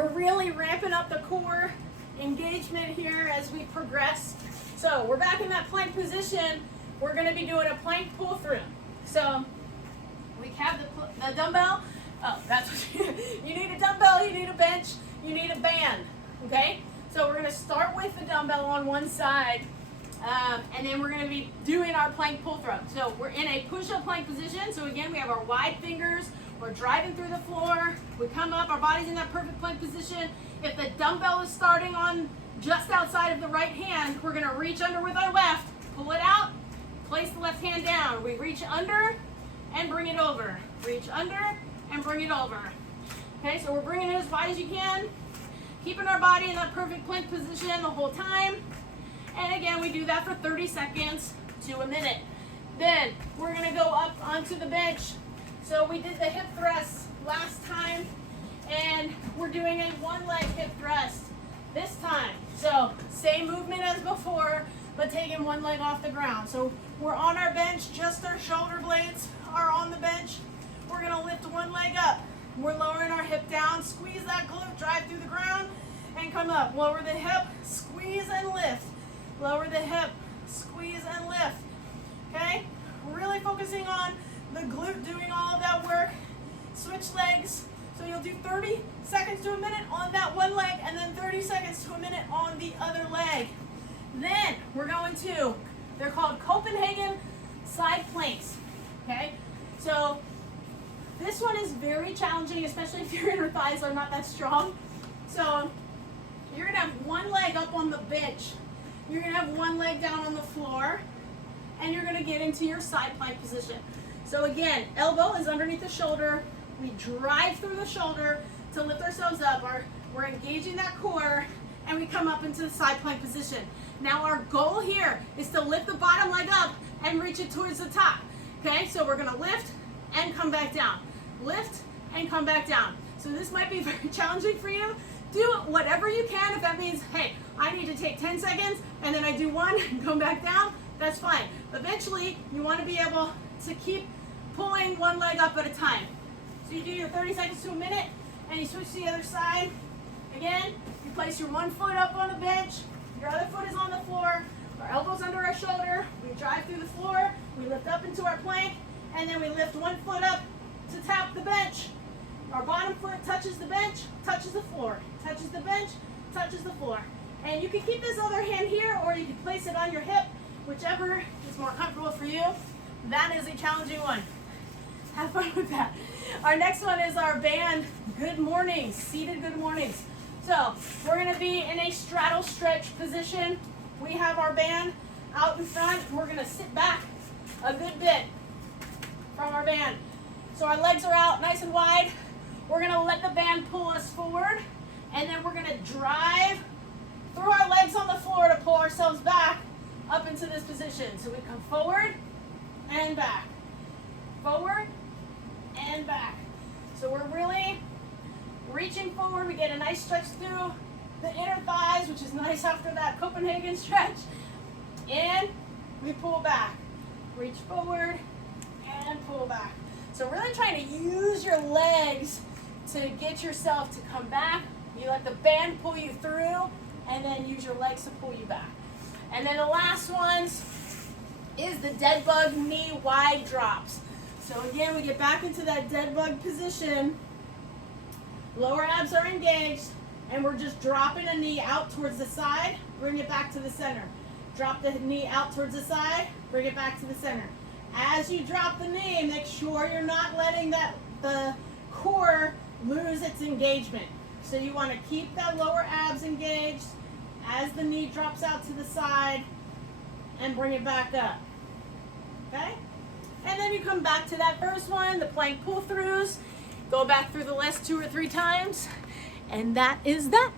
we're really ramping up the core engagement here as we progress. So we're back in that plank position. We're going to be doing a plank pull through. So we have the dumbbell. Oh, that's what you need a dumbbell, you need a bench, you need a band. Okay? So we're going to start with the dumbbell on one side, and then we're going to be doing our plank pull through. So we're in a push-up plank position. So again, we have our wide fingers. We're driving through the floor. We come up, our body's in that perfect plank position. If the dumbbell is starting on just outside of the right hand, we're gonna reach under with our left, pull it out, place the left hand down. We reach under and bring it over. Reach under and bring it over. Okay, so we're bringing it as wide as you can, keeping our body in that perfect plank position the whole time. And again, we do that for 30 seconds to a minute. Then we're gonna go up onto the bench. So we did the hip thrust last time, and we're doing a one leg hip thrust this time. So same movement as before, but taking one leg off the ground. So we're on our bench, just our shoulder blades are on the bench. We're gonna lift one leg up. We're lowering our hip down, squeeze that glute, drive through the ground, and come up. Lower the hip, squeeze and lift. Lower the hip, squeeze and lift. Okay? Really focusing on the glute, doing all of that work. Switch legs. So you'll do 30 seconds to a minute on that one leg, and then 30 seconds to a minute on the other leg. Then we're going to, they're called Copenhagen side planks. Okay? So this one is very challenging, especially if your inner thighs are not that strong. So you're gonna have one leg up on the bench. You're gonna have one leg down on the floor, and you're gonna get into your side plank position. So again, elbow is underneath the shoulder. We drive through the shoulder to lift ourselves up. We're engaging that core, and we come up into the side plank position. Now our goal here is to lift the bottom leg up and reach it towards the top. Okay, so we're gonna lift and come back down. Lift and come back down. So this might be very challenging for you. Do whatever you can. If that means, hey, I need to take 10 seconds and then I do one and come back down, that's fine. Eventually, you wanna be able to keep pulling one leg up at a time. So you do your 30 seconds to a minute, and you switch to the other side. Again, you place your one foot up on the bench, your other foot is on the floor, our elbows under our shoulder, we drive through the floor, we lift up into our plank, and then we lift one foot up to tap the bench. Our bottom foot touches the bench, touches the floor, touches the bench, touches the floor. And you can keep this other hand here, or you can place it on your hip, whichever is more comfortable for you. That is a challenging one. Have fun with that. Our next one is our band good mornings, seated good mornings. So we're gonna be in a straddle stretch position. We have our band out in front. We're gonna sit back a good bit from our band. So our legs are out nice and wide. We're gonna let the band pull us forward, and then we're gonna drive through our legs on the floor to pull ourselves back up into this position. So we come forward and back, forward and back. So we're really reaching forward. We get a nice stretch through the inner thighs, which is nice after that Copenhagen stretch. And we pull back, reach forward and pull back. So really trying to use your legs to get yourself to come back. You let the band pull you through, and then use your legs to pull you back. And then the last ones is the dead bug knee wide drops. So again, we get back into that dead bug position. Lower abs are engaged, and we're just dropping a knee out towards the side, bring it back to the center. Drop the knee out towards the side, bring it back to the center. As you drop the knee, make sure you're not letting the core lose its engagement. So you want to keep that lower abs engaged as the knee drops out to the side, and bring it back up. Okay? And then you come back to that first one, the plank pull-throughs. Go back through the last 2 or 3 times, and that is that.